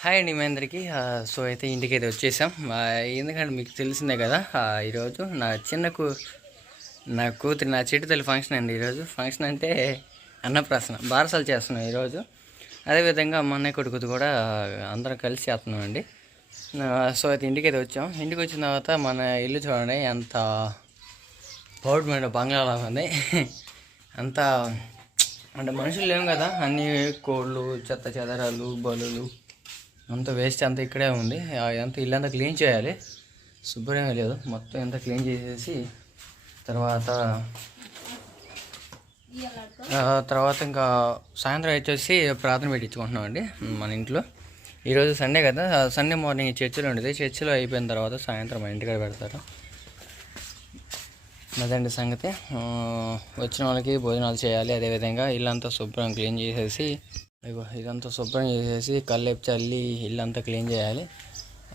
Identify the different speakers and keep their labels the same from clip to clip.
Speaker 1: Hi అండి మీ అందరికీ. So అయితే ఇంటికి అయితే వచ్చేసాం ఎందుకంటే మీకు తెలిసిందే కదా ఈరోజు నా చిన్న కూ నా కూతురు నా చెట్టు తల్లి ఫంక్షన్ అండి ఈరోజు. ఫంక్షన్ అంటే అన్నప్రాసన బారసాలు చేస్తున్నాం ఈరోజు. అదేవిధంగా మా అన్నయ్య కొడుకుది కూడా అందరం కలిసి చేస్తున్నాం అండి. సో అయితే ఇంటికి అయితే వచ్చాం. ఇంటికి వచ్చిన తర్వాత మన ఇల్లు చూడండి ఎంత పౌడమైన బంగాళా ఉంది. అంత అంటే మనుషులు లేవు కదా అన్ని కోళ్ళు చెత్త చెదరాలు బలులు అంత వేస్ట్ అంతా ఇక్కడే ఉంది. ఆ అంతా ఇల్లంతా క్లీన్ చేయాలి. శుభ్రంగా లేదు. మొత్తం అంతా క్లీన్ చేసేసి తర్వాత తర్వాత ఇంకా సాయంత్రం వచ్చేసి ప్రార్థన పెట్టించుకుంటున్నాం అండి మన ఇంట్లో. ఈరోజు సండే కదా. సండే మార్నింగ్ చర్చిలో ఉండేది. చర్చిలో అయిపోయిన తర్వాత సాయంత్రం మా ఇంటికాడ పెడతారు. అదండి సంగతి. వచ్చిన వాళ్ళకి భోజనాలు చేయాలి. అదేవిధంగా ఇల్లంతా శుభ్రం క్లీన్ చేసేసి ఇగో ఇదంతా శుభ్రం చేసేసి కల్లేపు చల్లి ఇల్లంతా క్లీన్ చేయాలి.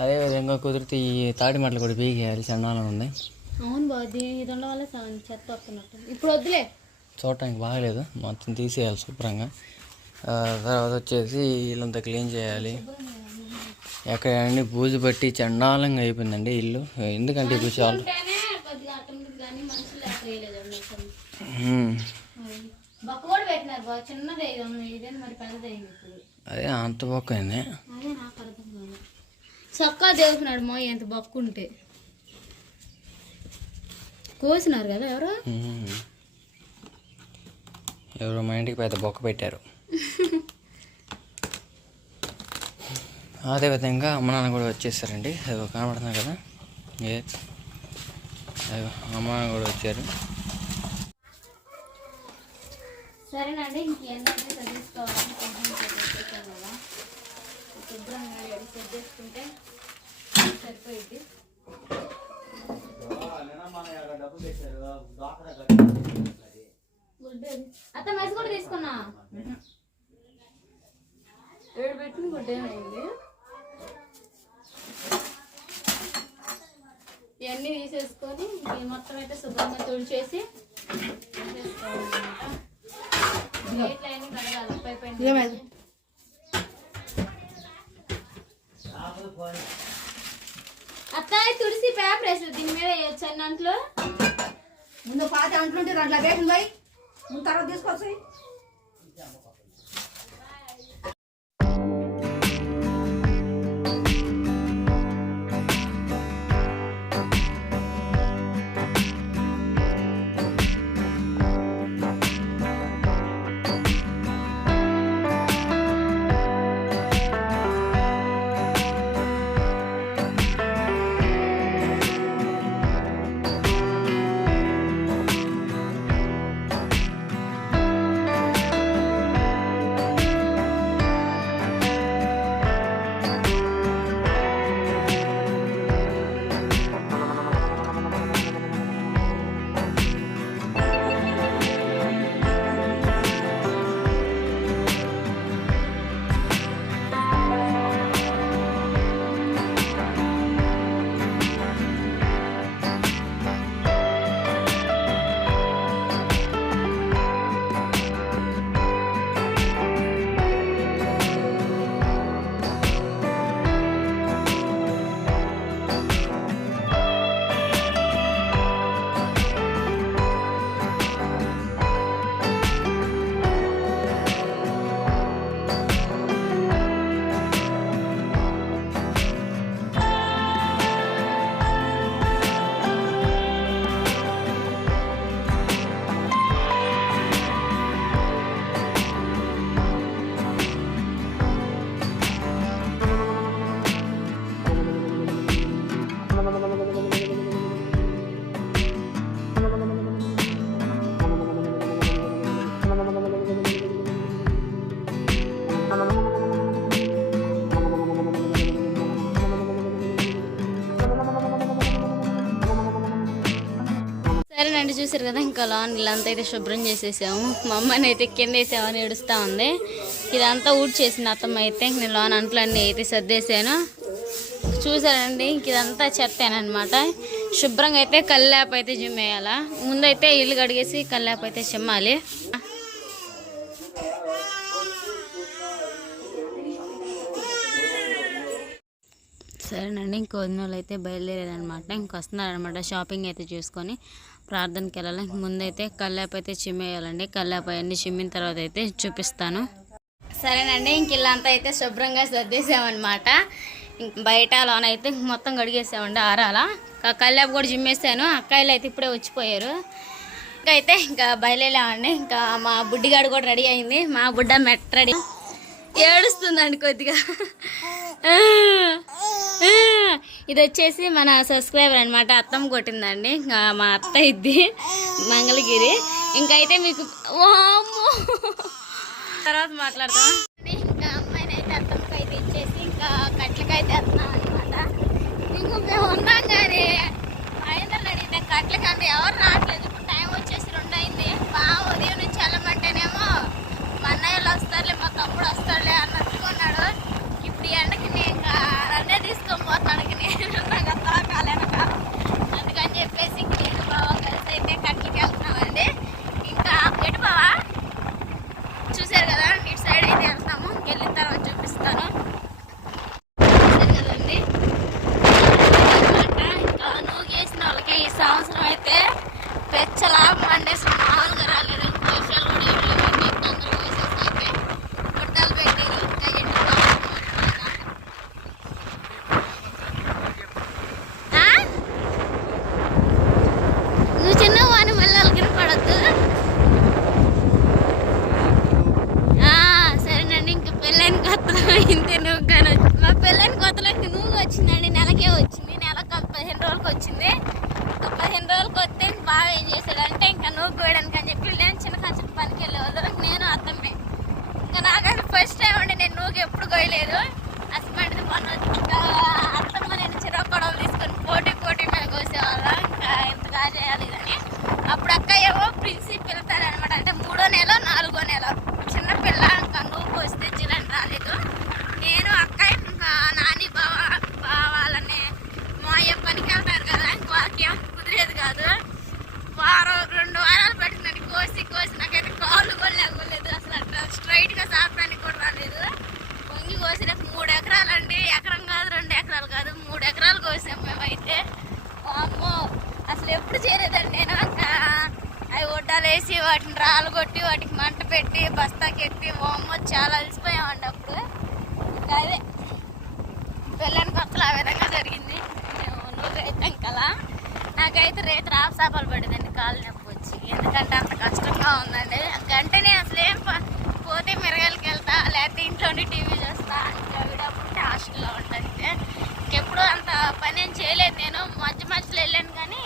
Speaker 1: అదేవిధంగా కుదిరితే ఈ తాటి మట్టలు కూడా పీకేయాలి చండాలం ఉంది
Speaker 2: అవును బాబు వల్ల చెత్త వస్తున్నట్టు ఇప్పుడు వద్దులే.
Speaker 1: చూడటానికి బాగలేదు మొత్తం తీసేయాలి శుభ్రంగా. తర్వాత వచ్చేసి ఇల్లంతా క్లీన్ చేయాలి. ఎక్కడ అన్ని బూజు పట్టి చండాలంగా అయిపోయిందండి ఇల్లు. ఎందుకంటే ఇప్పుడు చాలా
Speaker 2: చిన్నది ఇది మరి పెద్దది
Speaker 1: అదే అంత బొక్కైంది
Speaker 2: అదే నాకు అర్థం కాదు. చొక్కా దేవుకున్నాడు మో ఎంత బొక్క ఉంటే కోసినారు కదా ఎవరు.
Speaker 1: ఎవరో మా ఇంటికి పెద్ద బొక్క పెట్టారు. అదేవిధంగా అమ్మ నాన్న కూడా వచ్చేసారండి. అదిగో కనబడుతుంది కదా. ఏ అమ్మ నాన్న కూడా వచ్చారు.
Speaker 2: సరేనండి ఇంకేంటంటే చదివించుకోవాలని కొంచెం చదివించేసాను కదా శుభ్రంగా సెట్ చేసుకుంటే సరిపోయింది అత్త మెస్ కూడా తీసుకున్నా. ఏడు పెట్టిన గుడ్డ ఏమైంది? ఇవన్నీ తీసేసుకొని ఈ మొత్తం అయితే శుభ్రంగా తుడిచేసి తీసేసుకోవాలన్నమాట. ప్లేట్లు అవన్నీ కడగాలి పై పైన అత్తాయి తుడిసి పేపర్ వేస్తుంది దీని మీద వేయచ్చు అన్ని
Speaker 3: ముందు పాత అంటుంటే దాంట్లో వేసింది ముందు తర్వాత తీసుకొచ్చాయి.
Speaker 2: సరేనండి చూసారు కదా ఇంకా లాన్ ఇల్లంతా అయితే శుభ్రం చేసేసాము. మా అమ్మని అయితే కింద వేసామని ఏడుస్తూ ఉంది. ఇదంతా ఊడ్ చేసిన అత్తమ్మ అయితే. నేను లోన్ అంట్లన్నీ అయితే సర్దేశాను. చూసారండి ఇంక ఇదంతా చెత్తానమాట శుభ్రంగా అయితే కల్లాపు అయితే జిమ్మేయాల. ముందైతే ఇల్లు కడిగేసి కల్లాపు అయితే చిమ్మాలి. సరేనండి ఇంకో వదిన వాళ్ళు అయితే బయలుదేరారనమాట ఇంక వస్తున్నారనమాట షాపింగ్ అయితే చూసుకొని. ప్రార్థనకి వెళ్ళాలి ముందైతే కల్లాపు అయితే చిమ్మేయాలండి. కల్లాప అవన్నీ చిమ్మిన తర్వాత అయితే చూపిస్తాను. సరేనండి ఇంక ఇల్లంతా అయితే శుభ్రంగా సర్దేసామన్నమాట. బయట లోన అయితే మొత్తం కడిగేసామండి ఆరాల. కల్లాప కూడా చిమ్మేసాను. అక్కాయిలు అయితే ఇప్పుడే వచ్చిపోయారు. ఇంకా అయితే ఇంకా బయలుదేరామండి. ఇంకా మా బుడ్డిగాడు కూడా రెడీ అయింది. మా బుడ్డ మెట్ రెడీ. ఏడుస్తుందండి కొద్దిగా. ఇది వచ్చేసి మన సబ్స్క్రైబర్ అనమాట అత్తమ్మ కొట్టిందండి. ఇంకా మా అత్త ఇది. మంగళగిరి. ఇంకైతే మీకు తర్వాత మాట్లాడతాం. ఇంకా అమ్మాయిని అయితే అత్తంకి అయితే ఇచ్చేసి ఇంకా కట్లకైతే వేస్తున్నాం అనమాట ఇంకో మేము ఉన్నాం కానీ ఐదులు అడిగితే కట్లకంటే ఎవరు రావట్లేదు ఇప్పుడు టైం వచ్చేసి రెండు అయింది బాగా ఉదయం నుంచి వెళ్ళమంటేనేమో మా అన్నయ్యలు వస్తారులే మా తమ్ముడు వస్తాడులే అన్నట్టుగా ఉన్నాడు ఇప్పుడు ఈ ఎండకి నేను ఇంకా నన్నే తీసుకొని పోతానికి నేను నాకు తాకాలేనక అందుకని చెప్పేసి ఇంక నేను బావ కలిసి అయితే కట్లకి వెళ్తున్నామండి ఇంకా ఎటు బావా చూసారు కదా ఇటు సైడ్ అయితే వెళ్తాము వెళ్ళిన తర్వాత చూపిస్తాను చూసారు కదండి అన్నమాట ఇంకా నూగేసిన వాళ్ళకి ఈ సంవత్సరం అయితే పెచ్చలా మండేసి మామూలుగా రాలేదు దోషాలు కూడా ఏం లేవండి తొందరగా వేసేసి అయితే గుడ్డలు పెట్టారు ఇంకా ఎండు నువ్వు చిన్న వాని మళ్ళీ వాళ్ళకి పడద్దు ఆ, సరేనండి ఇంక పెళ్ళైన కొత్తలో ఇంతే నువ్వు కానీ మా పెళ్ళైన కొత్తలో ఇంక నువ్వు వచ్చిందండి నెలకే వచ్చింది నెలకు ఒక పదిహేను రోజులకి వచ్చింది ఒక పదిహేను రోజులకి వస్తే ఇంక బాగా ఏం చేశాడంటే ఇంకా నువ్వు కోయడానికి అని చెప్పి నేను చిన్న కంచెం పనికి వెళ్ళేవాళ్ళు నేను అత్తమ్మే ఇంకా నాకైతే ఫస్ట్ టైం అండి నేను నువ్వు ఎప్పుడు కోయలేదు అసలు మొన్న వచ్చి ఇంకా అత్తమ్మ నేను చిరకొడవలు తీసుకొని పోటీ పోటీ మీద కోసేవాళ్ళం ఇంకా ఇంతగా చేయాలి ఇదని అప్పుడు అక్క ఏమో ప్రిన్సిప్ పిలుతారనమాట అంటే మూడో నెల నాలుగో నెల చిన్న పిల్ల ఇంకా నువ్వు పోస్తే చిలని రాలేదు నేను అక్క ఇంకా నాని బావ బావ వాళ్ళని మా అయ్య పనికి వెళ్తారు కదా ఇంక వాళ్ళకి ఏం కుదిరేది కాదు. వారం రెండు వారాలు పెట్టినట్టు కోసి కోసి నాకైతే కాళ్ళు కూడా లేకపోలేదు అసలు అట్లా స్ట్రైట్గా సాపడానికి కూడా రాలేదు. పొంగి కోసినాక మూడు ఎకరాలు అండి ఎకరం కాదు రెండు ఎకరాలు కాదు. మూడు ఎకరాలు కోసాం మేమైతే. అమ్మో అసలు ఎప్పుడు చేరేదండి నేను అవి ఒడ్డాలేసి వాటిని రాళ్ళు కొట్టి వాటికి మంట పెట్టి బస్తాకెట్టి ఎత్తి అమ్మో చాలా అలసిపోయామండి అప్పుడు. ఇంకా అదే పెళ్ళని కొత్తలు ఆ విధంగా జరిగింది. మేము అయితే ఇంకలా నాకైతే రేపు రాపసాపాలు పడేదండి కాలు నొప్పి వచ్చి. ఎందుకంటే అంత కష్టంగా ఉందండి. గంటనే అసలు ఏం ప- పోతే మిరగాయలకి వెళ్తా లేకపోతే ఇంట్లోనే టీవీ చూస్తా ఇంకా విడప్పుడు హాస్టల్లో ఉంటాను ఇంకెప్పుడు అంత పని ఏం చేయలేదు నేను. మధ్య మధ్యలో వెళ్ళాను కానీ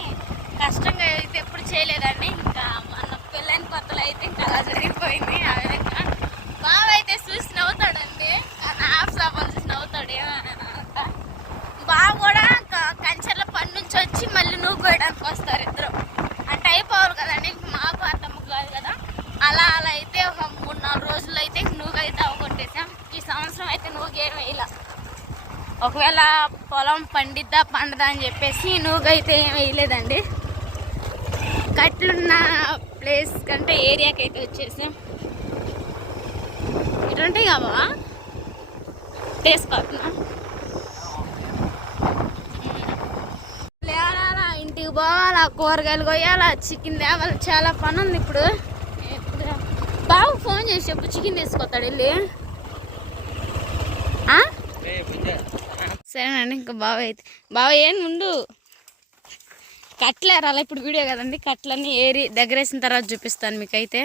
Speaker 2: కష్టంగా అయితే ఎప్పుడు చేయలేదండి ఇంకా మన పెళ్ళైన కొత్తలో అయితే ఇంకా అలా జరిగిపోయింది ఆ విధంగా బావ అయితే చూసి నవ్వుతాడండి కానీ హాఫ్ సాపాలు చూసి నవ్వుతాడు ఏమని అంతా బావ కూడా క- కంచెల పని నుంచి వచ్చి మళ్ళీ నువ్వు కోయడానికి వస్తారు ఇద్దరు అంటే అయిపోవాలి కదండి ఇంక మాకు అత్తమ్మ కాదు కదా అలా అలా అయితే ఒక మూడు నాలుగు రోజులు అయితే నువ్వు అయితే అవగొట్టేసాం ఈ సంవత్సరం ఇలా. ఒకవేళ పొలం పండిద్దా పండదా అని చెప్పేసి నువ్వుగైతే ఏం వేయలేదండి. కట్లున్న ప్లేస్ కంటే ఏరియాకి అయితే వచ్చేసాం ఇటుంటాయి కావా? వేసుకోతున్నా లేవాలా ఇంటికి పోవాలా కూరగాయలు కొయ్యాలా చికెన్ తేవాలి? చాలా పని ఉంది ఇప్పుడు బాబు ఫోన్ చేసి చెప్పు చికెన్ తీసుకొస్తాడు వెళ్ళి. సరేనండి ఇంకా బావ అయితే బావ ఏం ముందు కట్లేరాలా ఇప్పుడు వీడియో కదండి? కట్లన్నీ ఏరి దగ్గరేసిన తర్వాత చూపిస్తాను మీకైతే.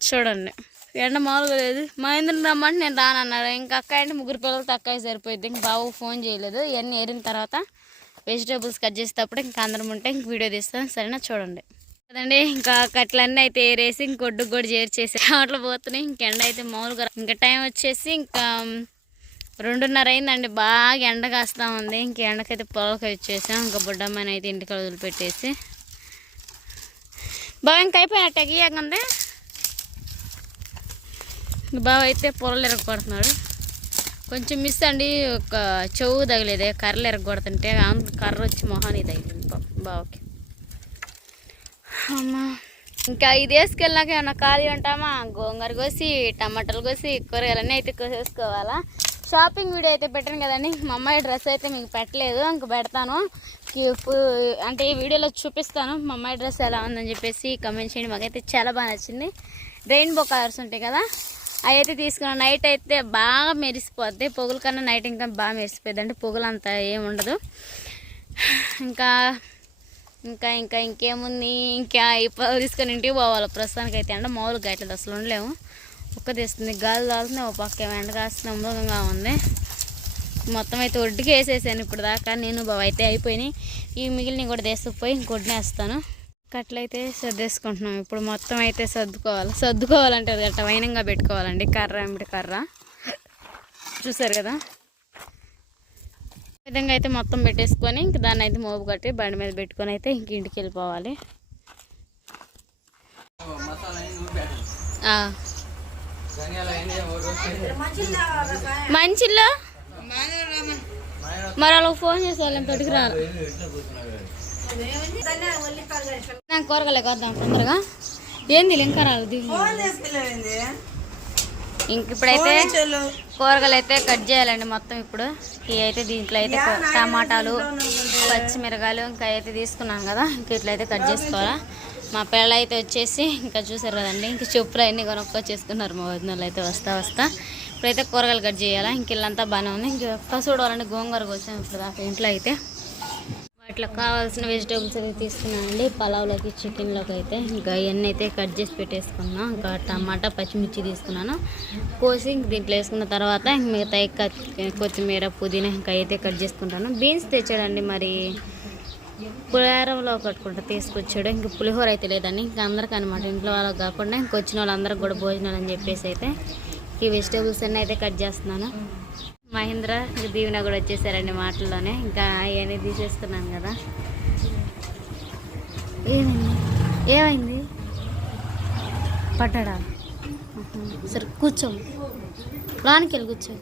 Speaker 2: చూడండి. ఎండ మామూలుగా లేదు. మా ఇంద్రని రమ్మంటే నేను రానన్నాడు ఇంకా అక్క అంటే ముగ్గురు పిల్లలతో అక్క సరిపోయింది ఇంక బాబు ఫోన్ చేయలేదు. ఇవన్నీ ఏరిన తర్వాత వెజిటేబుల్స్ కట్ చేసేటప్పుడు ఇంకా అందరం ఉంటే ఇంక వీడియో తీస్తాను. సరేనా? చూడండి. కదండి ఇంకా కట్లన్నీ అయితే ఏరేసి ఇంకొడ్డు కూడా చేర్చేసి అట్లా పోతున్నాయి. ఇంకెండ అయితే మామూలుగా ఇంకా టైం వచ్చేసి ఇంకా రెండున్నర అయిందండి బాగా ఎండ కాస్తూ ఉంది. ఇంక ఎండకైతే పొలకి వచ్చేసాం. ఇంకా బుడ్డమ్మని అయితే ఇంటికి వదిలిపెట్టేసి. బాగా ఇంకా అయిపోయినట్టు గీయకంది బావ అయితే పొరలు ఎరగొడుతున్నాడు కొంచెం మిస్ అండి. ఒక చెవు తగిలేదే. కర్రలు ఎరగొడుతుంటే కర్ర వచ్చి మొహాన్ని తగిలింది పాపం బావకి. అమ్మా. ఇంకా ఇది వేసుకెళ్ళినాక ఏమన్నా ఖాళీ ఉంటామా? గోంగూర కోసి టమాటాలు కోసి కూరగాయలన్నీ అయితే కోసేసుకోవాలా? షాపింగ్ వీడియో అయితే పెట్టాను కదండి. మా అమ్మాయి డ్రెస్ అయితే మీకు పెట్టలేదు ఇంక పెడతాను. కి- అంటే ఈ వీడియోలో చూపిస్తాను మా అమ్మాయి డ్రెస్ ఎలా ఉందని చెప్పేసి కమెంట్ చేయండి. మాకైతే చాలా బాగా నచ్చింది. రెయిన్బో కలర్స్ ఉంటాయి కదా అవి అయితే తీసుకున్నాను నైట్ అయితే బాగా మెరిసిపోద్ది. పొగుల కన్నా నైట్ ఇంకా బాగా మెరిసిపోద్ది అంటే పొగులు అంత ఏముండదు ఇంకా ఇంకా ఇంకా ఇంకేముంది? ఇంకా ఇప్పుడు తీసుకొని ఇంటికి పోవాలి. ప్రస్తుతానికి అయితే అంటే మామూలుగా గట్లేదు అసలు ఉండలేము. కుక్క తీస్తుంది గాలి తాగుతుంది ఒక పక్క ఏమో ఎండ కాస్తుంది అమృతంగా ఉంది. మొత్తం అయితే ఒడ్డుకి వేసేసాను ఇప్పుడు దాకా. నేను బావ అయితే అయిపోయినాయి. ఈ మిగిలిన కూడా తీసుకుపోయి ఇంకొడ్నేస్తాను వేస్తాను. కట్లయితే సర్దేసుకుంటున్నాం. ఇప్పుడు మొత్తం అయితే సర్దుకోవాలి. సర్దుకోవాలంటే అది గట్ట వైనంగా పెట్టుకోవాలండి. కర్ర ఎంబడి కర్ర. చూసారు కదా? ఈ విధంగా అయితే మొత్తం పెట్టేసుకొని ఇంక దాన్ని అయితే మోపు కట్టి బండి మీద పెట్టుకొని అయితే ఇంక ఇంటికి వెళ్ళిపోవాలి. మంచిలో? మరి వాళ్ళకి ఫోన్ చేసి వాళ్ళని తోటికి రాలి నాకు వద్దాం తొందరగా. ఏంది ఇంకా రాలేదు ఇంక ఇప్పుడైతే కూరగాయలు అయితే కట్ చేయాలండి మొత్తం ఇప్పుడు. ఇవి అయితే దీంట్లో అయితే టమాటాలు పచ్చిమిరకాయలు ఇంకా అయితే తీసుకున్నాం కదా ఇంక ఇట్లయితే కట్ చేసుకోవాలా. మా పిల్లలు అయితే వచ్చేసి ఇంకా చూసారు కదండి ఇంకా చెప్పులు అన్నీ కొనుక్కొచ్చేసుకున్నారు మా వదినలు అయితే వస్తా వస్తా. ఇప్పుడైతే కూరగాయలు కట్ చేయాలా ఇంక ఇల్లంతా బాగానే ఉంది. ఇంక కసూడవాలంటే గోంగూరకు వచ్చాం ఇప్పుడు దాకా ఇంట్లో అయితే. వాటిలో కావాల్సిన వెజిటేబుల్స్ అయితే తీసుకున్నామండి పలావ్లోకి చికెన్లోకి అయితే. ఇంకా ఇవన్నీ అయితే కట్ చేసి పెట్టేసుకున్నాం. ఇంకా టమాటా పచ్చిమిర్చి తీసుకున్నాను. కోసి ఇంక దీంట్లో వేసుకున్న తర్వాత ఇంక మిగతా కొత్తిమీర పుదీనా ఇంకా అయితే కట్ చేసుకుంటాను. బీన్స్ తెచ్చాడండి మరి పులిహోరలో కట్టుకుంటా తీసుకొచ్చాడు. ఇంక పులిహోర అయితే లేదండి. ఇంకా అందరికి అనమాట ఇంట్లో వాళ్ళకి కాకుండా ఇంక వచ్చిన వాళ్ళందరికి కూడా భోజనాలు అని చెప్పేసి అయితే ఈ వెజిటేబుల్స్ అన్నీ అయితే కట్ చేస్తున్నాను. మహేంద్ర ఇంక దీవెన కూడా వచ్చేసారండి మాటల్లోనే. ఇంకా అవన్నీ తీసేస్తున్నాను కదా. ఏమైంది? ఏమైంది? ఉహు. సరే కూర్చో. లోనికి వెళ్ళి కూర్చో.